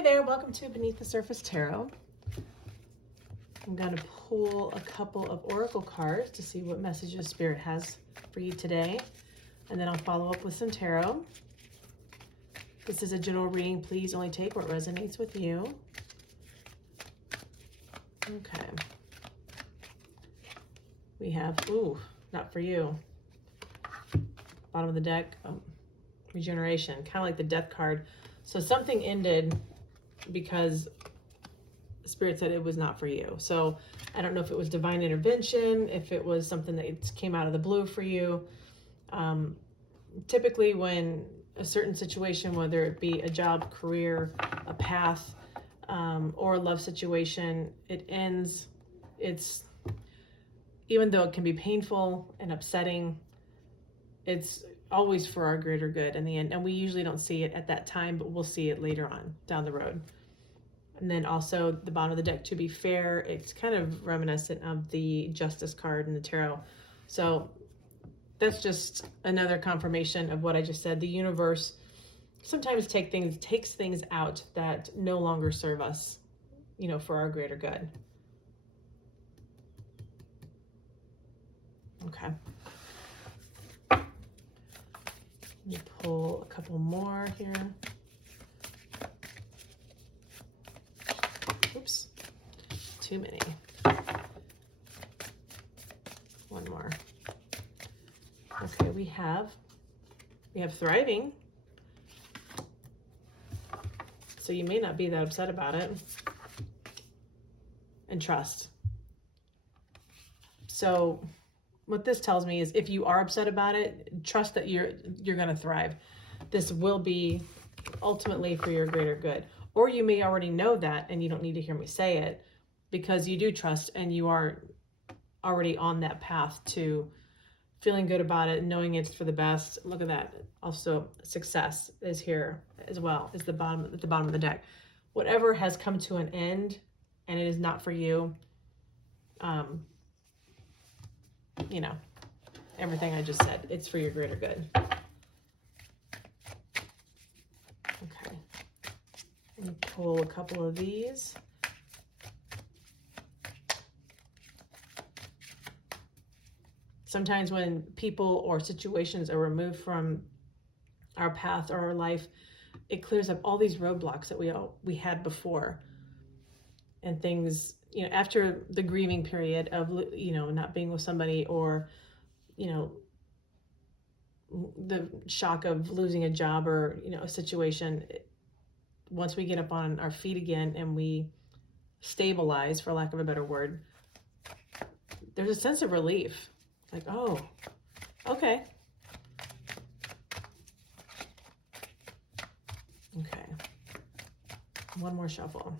Hi there, welcome to Beneath the Surface Tarot. I'm going to pull a couple of oracle cards to see what messages Spirit has for you today, and then I'll follow up with some tarot. This is a general reading. Please only take what resonates with you. Okay. We have, ooh, not for you. Bottom of the deck, regeneration, kind of like the death card. So something ended because Spirit said it was not for you. So I don't know if it was divine intervention, if it was something that came out of the blue for you. Typically when a certain situation, whether it be a job, career, a path, or a love situation, it ends, even though it can be painful and upsetting, it's always for our greater good in the end. And we usually don't see it at that time, but we'll see it later on down the road. And then also the bottom of the deck, to be fair, it's kind of reminiscent of the Justice card in the tarot. So that's just another confirmation of what I just said. The universe sometimes takes things out that no longer serve us, for our greater good. Okay. Let me pull a couple more here. Oops, too many. One more. Okay, we have thriving. So you may not be that upset about it. And trust. So what this tells me is if you are upset about it, trust that you're going to thrive. This will be ultimately for your greater good. Or you may already know that and you don't need to hear me say it because you do trust and you are already on that path to feeling good about it, knowing it's for the best. Look at that. Also, success is here as well, is at the bottom of the deck. Whatever has come to an end and it is not for you, everything I just said, it's for your greater good. Okay. Let me pull a couple of these. Sometimes when people or situations are removed from our path or our life, it clears up all these roadblocks that we had before. And things, after the grieving period of, not being with somebody or, the shock of losing a job or, a situation, once we get up on our feet again and we stabilize, for lack of a better word, there's a sense of relief. Like, oh, okay. Okay. One more shuffle.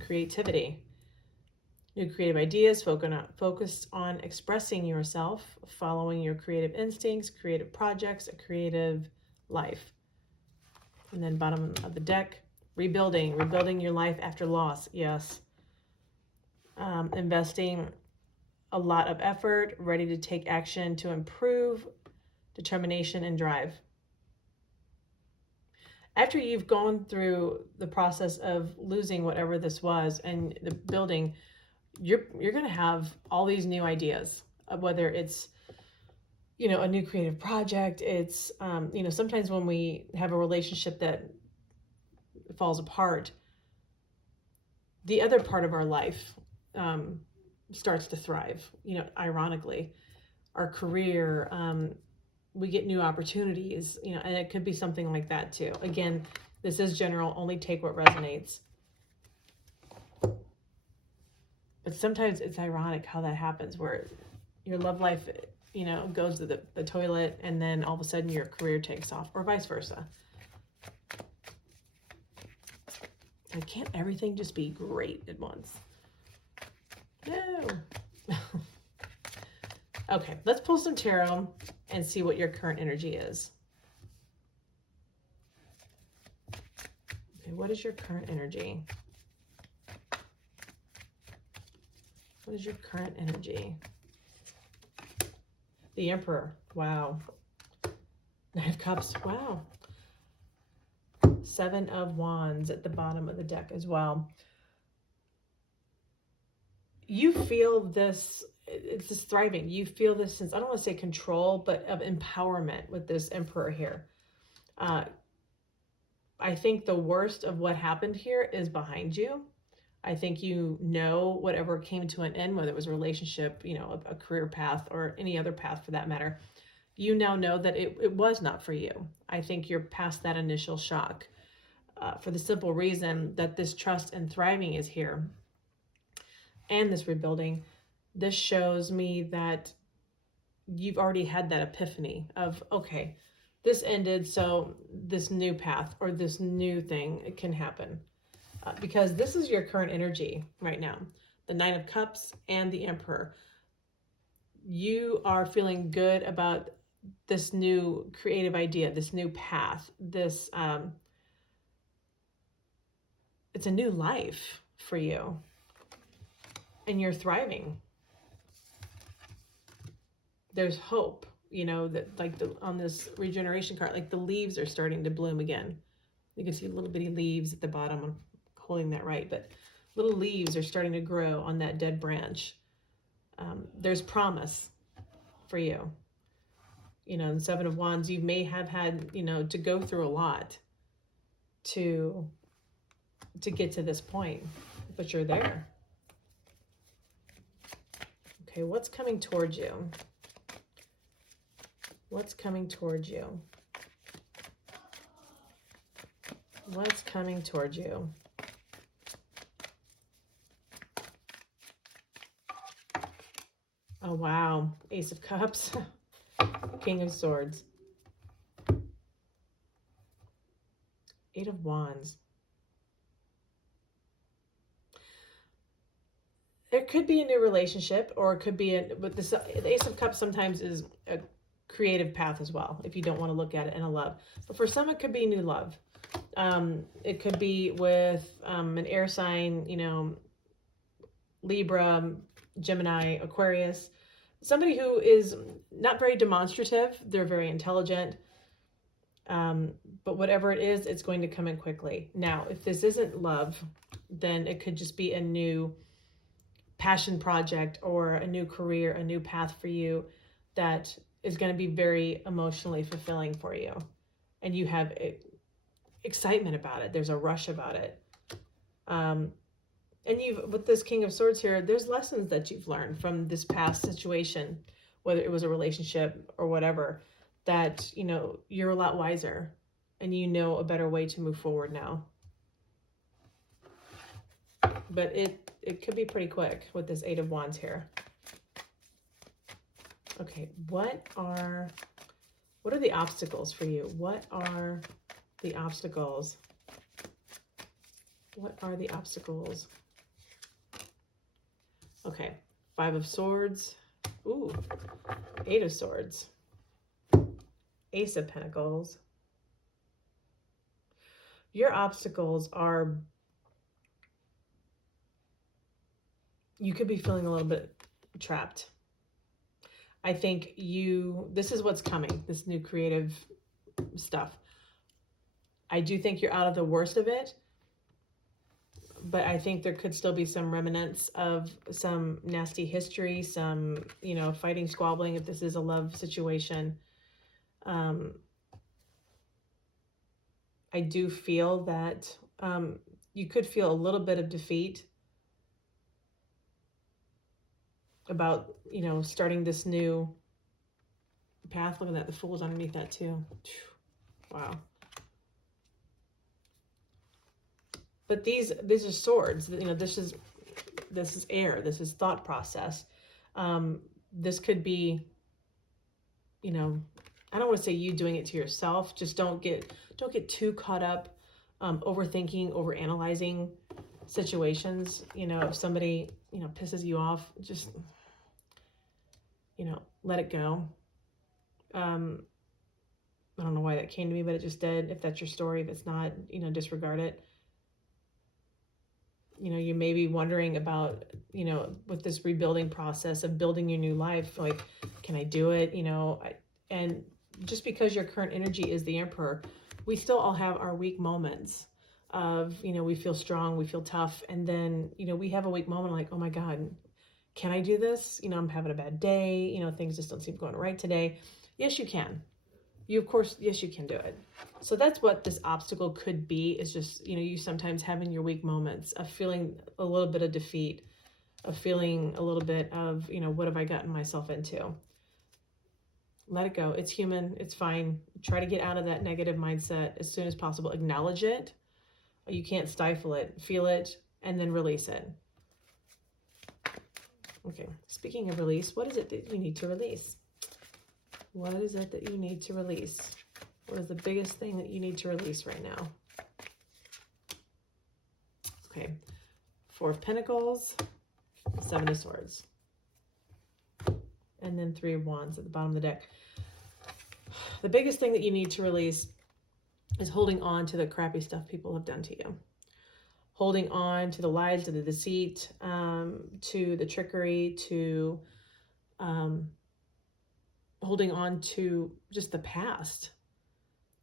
Creativity. New creative ideas, focused on expressing yourself, following your creative instincts, creative projects, a creative life. And then bottom of the deck, rebuilding your life after loss. Yes. Investing a lot of effort, ready to take action to improve, determination and drive. After you've gone through the process of losing whatever this was and the building, you're going to have all these new ideas of whether it's, a new creative project. It's, sometimes when we have a relationship that falls apart, the other part of our life starts to thrive, ironically. Our career, we get new opportunities, and it could be something like that too. Again, this is general, only take what resonates. But sometimes it's ironic how that happens, where your love life, goes to the toilet, and then all of a sudden your career takes off, or vice versa. Like, can't everything just be great at once? No. Okay, let's pull some tarot and see what your current energy is. Okay, what is your current energy? What is your current energy? The Emperor. Wow. Knight of Cups. Wow. Seven of Wands at the bottom of the deck as well. You feel this, it's this thriving. You feel this sense, I don't want to say control, but of empowerment with this Emperor here. I think the worst of what happened here is behind you. I think you know whatever came to an end, whether it was a relationship, you know, a career path, or any other path for that matter. You now know that it was not for you. I think you're past that initial shock, for the simple reason that this trust and thriving is here. And this rebuilding, this shows me that you've already had that epiphany of, okay, this ended, so this new path or this new thing can happen. Because this is your current energy right now. The Nine of Cups and the Emperor. You are feeling good about this new creative idea, this new path, this, it's a new life for you. And you're thriving. There's hope, you know, that like on this regeneration card, like the leaves are starting to bloom again. You can see little bitty leaves at the bottom. I'm holding that right, but little leaves are starting to grow on that dead branch. There's promise for you. You know, in Seven of Wands, you may have had, you know, to go through a lot to get to this point, but you're there. Okay, what's coming towards you? What's coming towards you? What's coming towards you? Oh, wow. Ace of Cups. King of Swords. Eight of Wands. There could be a new relationship, or it could be but the Ace of Cups sometimes is a creative path as well, if you don't want to look at it in a love. But for some, it could be new love. It could be with an air sign, you know, Libra, Gemini, Aquarius. Somebody who is not very demonstrative. They're very intelligent. But whatever it is, it's going to come in quickly. Now, if this isn't love, then it could just be a new passion project or a new career, a new path for you that is going to be very emotionally fulfilling for you. And you have excitement about it. There's a rush about it. And with this King of Swords here, there's lessons that you've learned from this past situation, whether it was a relationship or whatever, that, you know, you're a lot wiser and you know a better way to move forward now. But it could be pretty quick with this Eight of Wands here. Okay, what are the obstacles for you? What are the obstacles? What are the obstacles? Okay, Five of Swords. Ooh, Eight of Swords. Ace of Pentacles. Your obstacles are, you could be feeling a little bit trapped. I think this is what's coming, this new creative stuff. I do think you're out of the worst of it, but I think there could still be some remnants of some nasty history, some, you know, fighting, squabbling, if this is a love situation. I do feel that you could feel a little bit of defeat about, you know, starting this new path. Looking at the Fools underneath that too. Wow. But these are swords. You know, this is air. This is thought process. This could be, you know, I don't want to say you doing it to yourself. Just don't get too caught up overthinking, overanalyzing situations. You know, if somebody, you know, pisses you off, just, you know, let it go. I don't know why that came to me, but it just did. If that's your story, if it's not, you know, disregard it. You know, you may be wondering about, you know, with this rebuilding process of building your new life, like, can I do it? You know, and just because your current energy is the Emperor, we still all have our weak moments of, we feel strong, we feel tough. And then, we have a weak moment like, oh my God, can I do this? I'm having a bad day. Things just don't seem going right today. Yes, you can. Yes, you can do it. So that's what this obstacle could be, is just, you sometimes having your weak moments of feeling a little bit of defeat, of feeling a little bit of, what have I gotten myself into? Let it go. It's human. It's fine. Try to get out of that negative mindset as soon as possible. Acknowledge it. You can't stifle it. Feel it and then release it. Okay. Speaking of release, what is it that you need to release? What is it that you need to release? What is the biggest thing that you need to release right now? Okay. 4 of Pentacles, 7 of Swords. And then 3 of Wands at the bottom of the deck. The biggest thing that you need to release is holding on to the crappy stuff people have done to you. Holding on to the lies, to the deceit, to the trickery, to holding on to just the past.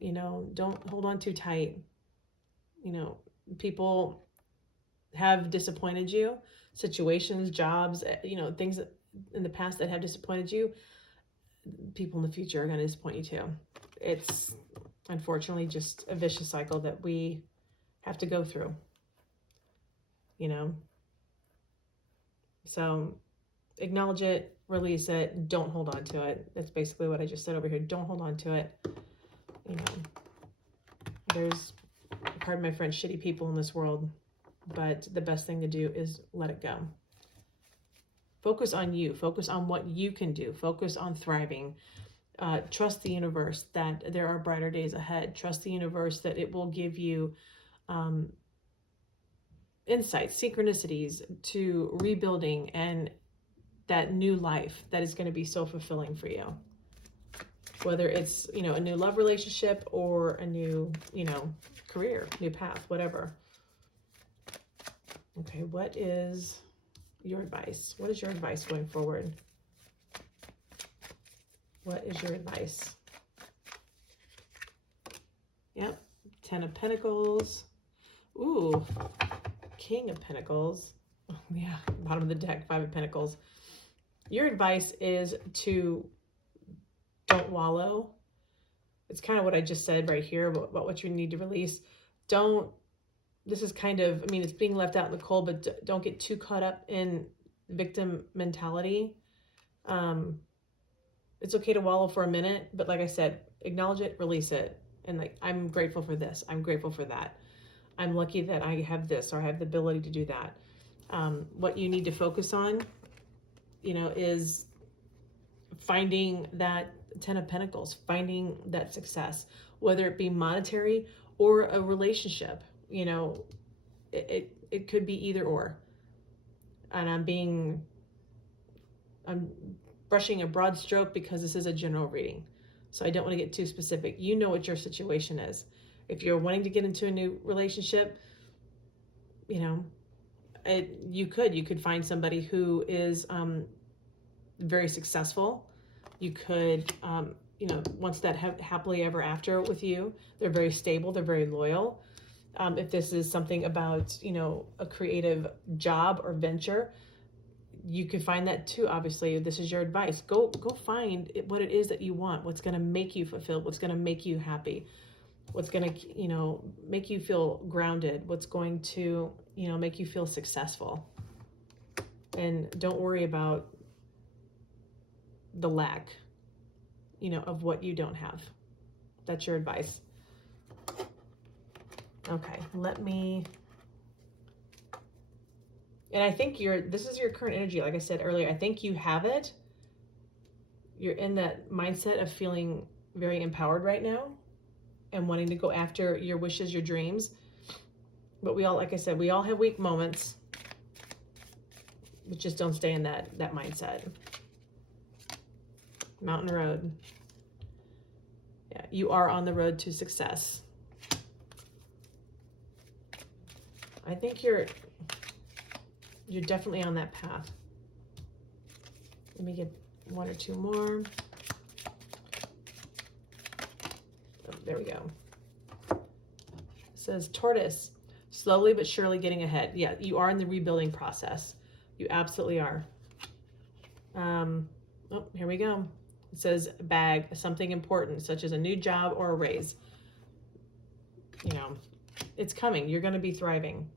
Don't hold on too tight. People have disappointed you, situations, jobs, things in the past that have disappointed you. People in the future are going to disappoint you too. It's unfortunately just a vicious cycle that we have to go through, So acknowledge it, release it, don't hold on to it. That's basically what I just said over here. Don't hold on to it. There's, pardon my French, shitty people in this world, but the best thing to do is let it go. Focus on you. Focus on what you can do. Focus on thriving. Trust the universe that there are brighter days ahead. Trust the universe that it will give you insights, synchronicities to rebuilding and that new life that is going to be so fulfilling for you. Whether it's, a new love relationship or a new, career, new path, whatever. Okay, what is your advice? What is your advice going forward? What is your advice? Yep, 10 of Pentacles. Ooh, King of Pentacles. Oh, yeah, bottom of the deck, 5 of Pentacles. Your advice is to don't wallow. It's kind of what I just said right here about what you need to release. This is kind of, it's being left out in the cold, but don't get too caught up in victim mentality. It's okay to wallow for a minute, but like I said, acknowledge it, release it. And like, I'm grateful for this. I'm grateful for that. I'm lucky that I have this, or I have the ability to do that. What you need to focus on, is finding that 10 of Pentacles, finding that success, whether it be monetary or a relationship. It could be either or. And I'm brushing a broad stroke because this is a general reading. So I don't want to get too specific. You know what your situation is. If you're wanting to get into a new relationship, you could find somebody who is very successful. You could, once that happily ever after with you, they're very stable, they're very loyal. If this is something about, a creative job or venture, you could find that too. Obviously, this is your advice. Go find what it is that you want, what's going to make you fulfilled, what's going to make you happy, what's going to, make you feel grounded, what's going to, make you feel successful. And don't worry about the lack, of what you don't have. That's your advice. Okay, and I think this is your current energy. Like I said earlier, I think you have it. You're in that mindset of feeling very empowered right now and wanting to go after your wishes, your dreams. But we all, like I said, we all have weak moments. We just don't stay in that mindset. Mountain Road. Yeah, you are on the road to success. I think you're definitely on that path. Let me get 1 or 2 more. Oh, there we go. says tortoise, slowly but surely getting ahead. Yeah, you are in the rebuilding process. You absolutely are. Oh, here we go. It says bag, something important, such as a new job or a raise. You know, it's coming. You're going to be thriving.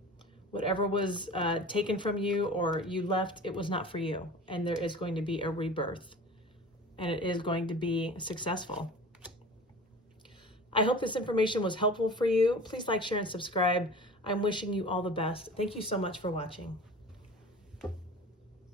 Whatever was taken from you or you left, it was not for you. And there is going to be a rebirth. And it is going to be successful. I hope this information was helpful for you. Please like, share, and subscribe. I'm wishing you all the best. Thank you so much for watching.